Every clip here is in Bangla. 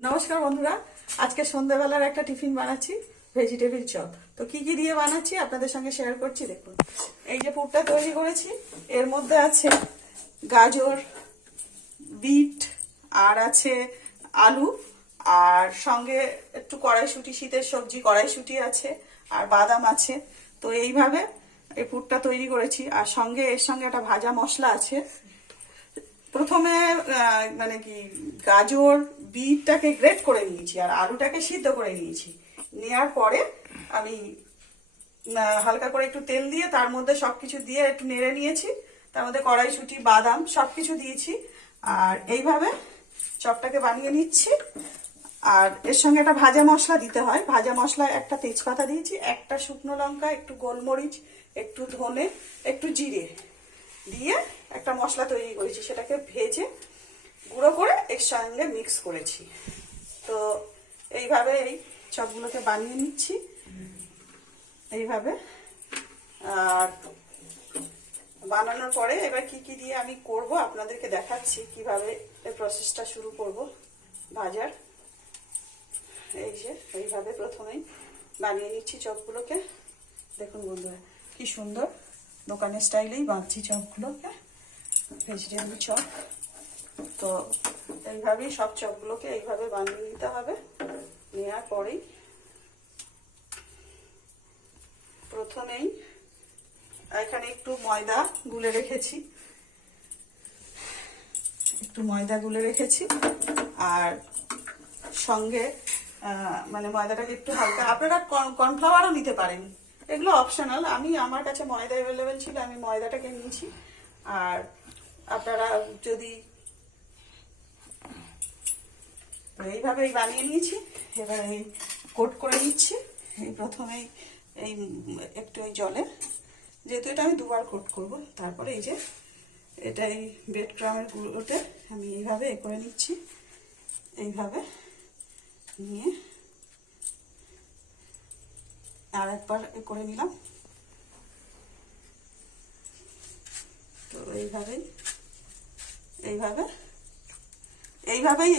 নমস্কার বন্ধুরা, আজকে সন্ধ্যাবেলার একটা টিফিন বানাচ্ছি, ভেজিটেবিল চপ। তো কি কি দিয়ে বানাচ্ছি আপনাদের সঙ্গে শেয়ার করছি। দেখুন, এই যে পুরটা তৈরি করেছি, এর মধ্যে আছে গাজর, বিট, আর আছে আলু, আর সঙ্গে একটু কড়াইশুঁটি, শীতের সবজি কড়াইশুঁটি আছে, আর বাদাম আছে। তো এইভাবে এই পুরটা তৈরি করেছি। আর সঙ্গে এর সঙ্গে একটা ভাজা মশলা আছে। প্রথমে মানে কি গাজর বিটটাকে গ্রেট করে নিয়েছি আর আলুটাকে সিদ্ধ করে নিয়েছি। নেওয়ার পরে আমি হালকা করে একটু তেল দিয়ে তার মধ্যে সবকিছু দিয়ে একটু নেড়ে নিয়েছি। তার মধ্যে কড়াইশুঁটি, বাদাম সবকিছু দিয়েছি। আর এইভাবে চপটাকে বানিয়ে নিচ্ছি। আর এর সঙ্গে একটা ভাজা মশলা দিতে হয়। ভাজা মশলায় একটা তেজপাতা দিয়েছি, একটা শুকনো লঙ্কা, একটু গোলমরিচ, একটু ধনে, একটু জিরে দিয়ে একটা মশলা তৈরি করেছি। সেটাকে ভেজে গুঁড়ো করে এর সঙ্গে মিক্স করেছি। তো এইভাবে এই চপগুলোকে বানিয়ে নিচ্ছি এইভাবে। আর বানানোর পরে এবার কি কি দিয়ে আমি করব আপনাদেরকে দেখাচ্ছি, কিভাবে এই প্রসেসটা শুরু করব ভাজার। এই যে এইভাবে প্রথমেই বানিয়ে নিচ্ছি চপগুলোকে। দেখুন বন্ধুরা, কি সুন্দর দোকানের স্টাইলেই বাঁধছি চপগুলোকে, ভেজিটেবল চপ। তো এইভাবেই সব চপগুলোকে এইভাবে বানিয়ে নিতে হবে। নেওয়ার পরেই প্রথমেই এখানে একটু ময়দা গুলে রেখেছি, আর সঙ্গে মানে ময়দাটাকে একটু হালকা, আপনারা কর্নফ্লাওয়ারও নিতে পারেন, এগুলো অপশনাল। আমার কাছে ময়দা অ্যাভেলেবেল ছিল, আমি ময়দাটাকে নিয়েছি। আর আপনারা যদি এইভাবেই বানিয়ে নিয়েছি। এবার এই কোট করে নিচ্ছি। এই প্রথমেই এই একটু ওই জলে, যেহেতু এটা আমি দুবার কোট করব। তারপরে এই যে এটা এই ব্রেড ক্রামের গুঁড়োতে আমি এইভাবে করে নিচ্ছি। এইভাবে নিয়ে আর একবার করে নিলাম। তো এইভাবেই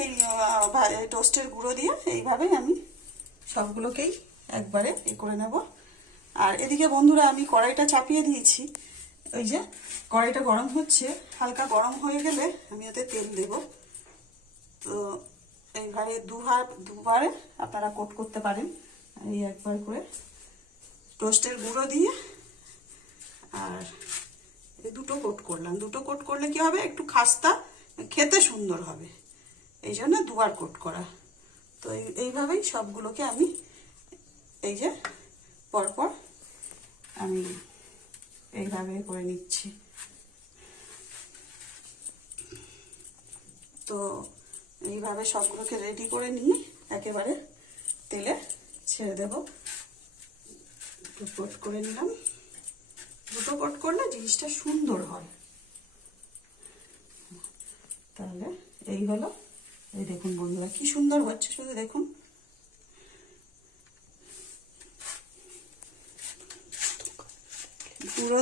এই টোস্টের গুঁড়ো দিয়ে এইভাবেই আমি সবগুলোকেই একবারে করে নেব। আর এদিকে বন্ধুরা, আমি কড়াইটা চাপিয়ে দিয়েছি। ওই যে কড়াইটা গরম হচ্ছে, হালকা গরম হয়ে গেলে আমি ওতে তেল দেব। তো এইভাবে দুবারে আপনারা কোট করতে পারেন। আমি একবার করে টোস্টের গুঁড়ো দিয়ে আর দুটো কোট করলাম। দুটো কোট করলে কি হবে, একটু খাস্তা খেতে সুন্দর হবে, এই জন্য দুবার কোট করা। তো এইভাবেই সবগুলোকে আমি এই যে পরপর আমি এইভাবে করে নিচ্ছি। তো এইভাবে সবগুলোকে রেডি করে নিয়ে একেবারে তেলে ছেড়ে দেব। দুটো কোট করে নিলাম। দুটো কোট করলে জিনিসটা সুন্দর হয়। তাহলে এই হলো। এই দেখুন বন্ধুরা, কি সুন্দর হচ্ছে, শুধু দেখুন। পুরো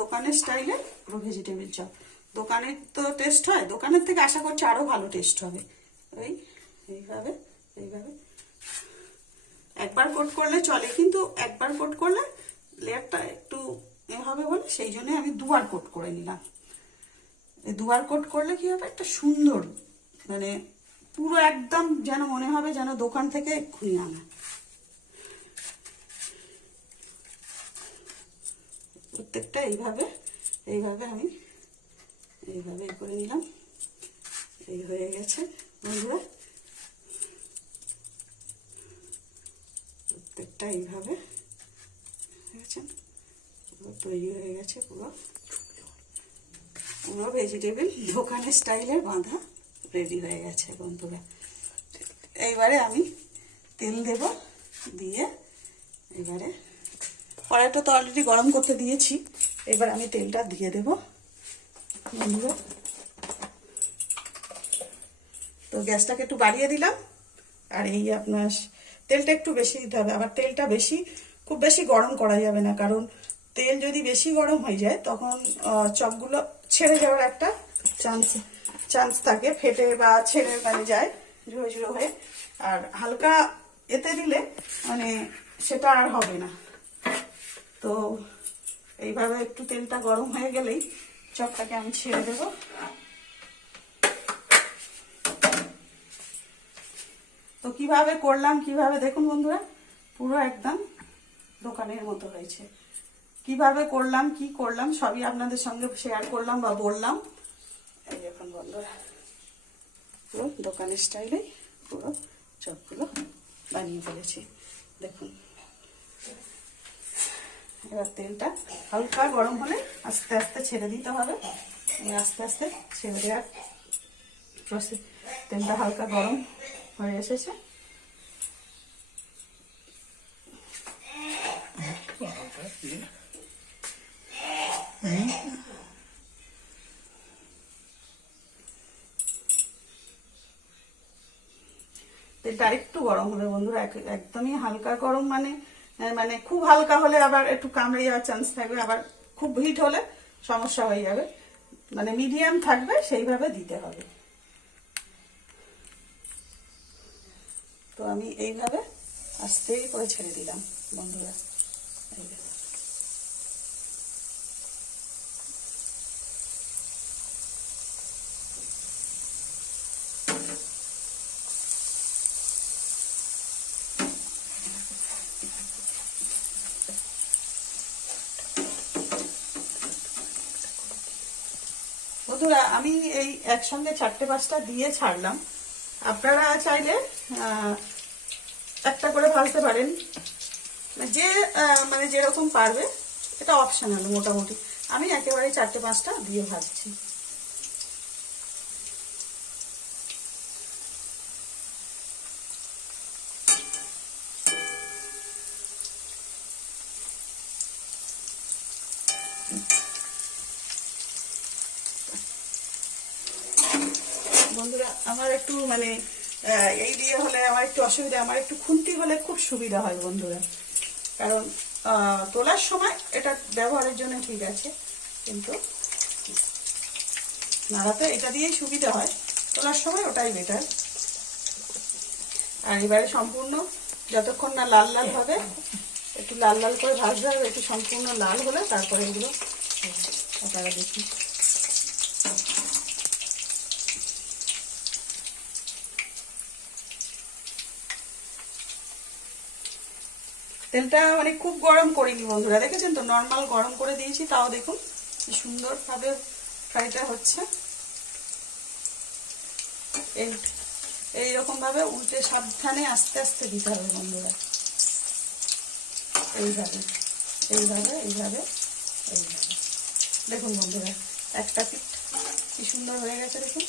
দোকানের স্টাইলে পুরো ভেজিটেবিল চপ। দোকানের তো টেস্ট হয়, দোকানের থেকে আশা করছি আরো ভালো টেস্ট হবে। এইভাবে একবার কোট করলে চলে, কিন্তু একবার কোট করলে লেয়ারটা একটু হবে বলে সেই জন্য আমি দুবার কোট করে নিলাম। দুবার কোট করলে কি হবে, একটা সুন্দর, মানে পুরো একদম যেন মনে হবে যেন দোকান থেকে এক্ষুনি আনা। প্রত্যেকটা এইভাবে আমি এইভাবে করে নিলাম। এই হয়ে গেছে বন্ধুরা, প্রত্যেকটা এইভাবে তৈরি হয়ে গেছে। পুরো ভেজিটেবল দোকানের স্টাইলের বাঁধা রেডি হয়ে গেছে বন্ধুরা। এইবারে আমি তেল দেব, দিয়ে এবারে কড়াইটা তো অলরেডি গরম করতে দিয়েছি। এবার আমি তেলটা দিয়ে দেব বন্ধুরা। তো গ্যাসটাকে একটু বাড়িয়ে দিলাম। আর এই আপনার তেলটা একটু বেশি দিতে হবে। আবার তেলটা খুব বেশি গরম করা যাবে না, কারণ তেল যদি বেশি গরম হয়ে যায় তখন চপগুলো ছেড়ে যাওয়ার একটা চান্স থাকে, ফেটে বা ছেড়ে যায়। ঝুড়ো ঝুড়ো হয়ে। আর হালকা এতে দিলে মানে সেটা আর হবে না। তো এইভাবে একটু তেলটা গরম হয়ে গেলেই চপটাকে আমি ছেড়ে দেবো। তো কিভাবে করলাম, কিভাবে দেখুন বন্ধুরা, পুরো একদম দোকানের মতো হয়েছে। কিভাবে করলাম, কি করলাম সবই আপনাদের সঙ্গে শেয়ার করলাম বা বললাম। এই দেখুন বন্ধুরা, পুরো দোকানের স্টাইলে পুরো চপগুলো বানিয়ে ফেলেছি। দেখুন, এবার তেলটা হালকা গরম হলে আস্তে আস্তে ছেড়ে দিতে হবে। আস্তে আস্তে ছেড়ে দেওয়ার প্রসেস। তেলটা হালকা গরম হয়ে এসেছে। তেলটা একটু গরম হবে বন্ধুরা, একদমই হালকা গরম, মানে মানে খুব হালকা হলে আবার একটু কামড়ে যাওয়ার চান্স থাকবে, আবার খুব হিট হলে সমস্যা হয়ে যাবে। মানে মিডিয়াম থাকবে সেইভাবে দিতে হবে। তো আমি এইভাবে আস্তেই করে ছেড়ে দিলাম বন্ধুরা। এই দেখুন, বন্ধুরা আমি এই একসঙ্গে 4-5টা দিয়ে ছাড়লাম। আপনারা চাইলে একটা করে ভাজতে পারেন, যে মানে যেরকম পারবে, এটা অপশনাল মোটামুটি। আমি একেবারে 4-5টা দিয়ে ভাজছি। বন্ধুরা আমার একটু মানে এই দিয়ে হলে আমার একটু অসুবিধা, আমার একটু খুন্তি হলে খুব সুবিধা হয় বন্ধুরা। কারণ তোলার সময় এটা ব্যবহারের জন্য ঠিক আছে, কিন্তু নাড়াতে এটা দিয়েই সুবিধা হয়, তোলার সময় ওটাই বেটার। আর এবারে সম্পূর্ণ যতক্ষণ না লাল লাল হবে, একটু লাল লাল করে ভাজতে হবে, একটু সম্পূর্ণ লাল হলে তারপরে এগুলো আপনারা দেখুন। তেলটা মানে খুব গরম করিনি বন্ধুরা, দেখেছেন তো, নর্মাল গরম করে দিয়েছি, তাও দেখুন কি সুন্দরভাবে ফ্রাইটা হচ্ছে। এইরকম ভাবে উল্টে সাবধানে আস্তে আস্তে দিতে হবে বন্ধুরা। এইভাবে এইভাবে এইভাবে এইভাবে দেখুন বন্ধুরা, একটা পিঠ কি সুন্দর হয়ে গেছে দেখুন।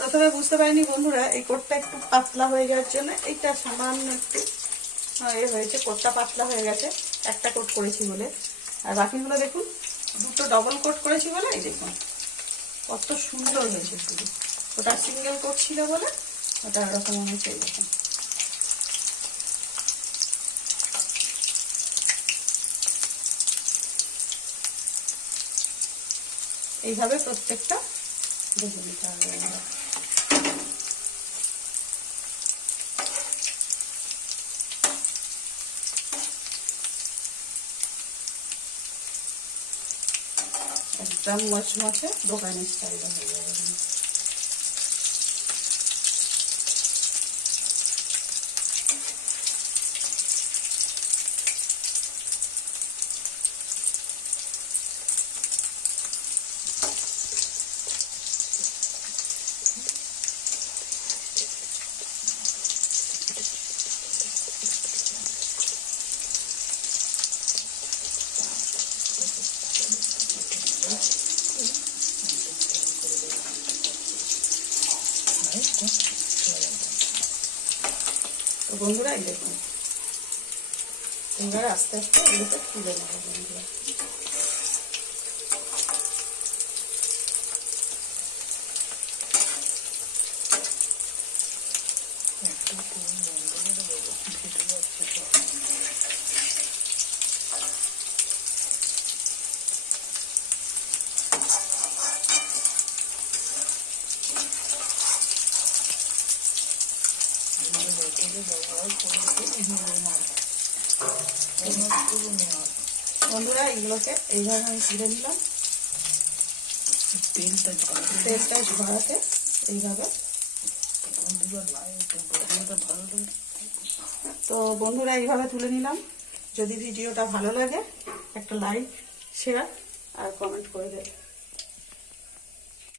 প্রথমে বুঝতে পারিনি বন্ধুরা, এই কোটটা একটু পাতলা হয়ে যাওয়ার জন্য এইটা সামান্য একটু হয়েছে, কোটটা পাতলা হয়ে গেছে, একটা কোট করেছি বলে। আর বাকিগুলো দেখুন দুটো ডবল কোট করেছি বলে এই দেখুন কত সুন্দর হয়েছে। শুধু ওটা সিঙ্গেল কোট ছিল বলে ওটা এরকম হয়েছে। এই দেখুন এইভাবে প্রত্যেকটা ভেজে নিতে হবে। একদম মচমচে দোকানের স্টাইল হয়ে যাবে। তো বন্ধুরা এই দেখুন এবার আস্তে আস্তে এগুলোকে তুলে নেবো বন্ধুরা। বন্ধুরা এগুলোকে এইভাবে আমি তুলে নিলাম, তেলটা ঝরাতে এইভাবে। তো বন্ধুরা এইভাবে তুলে নিলাম। যদি ভিডিওটা ভালো লাগে একটা লাইক, শেয়ার আর কমেন্ট করে দেবে।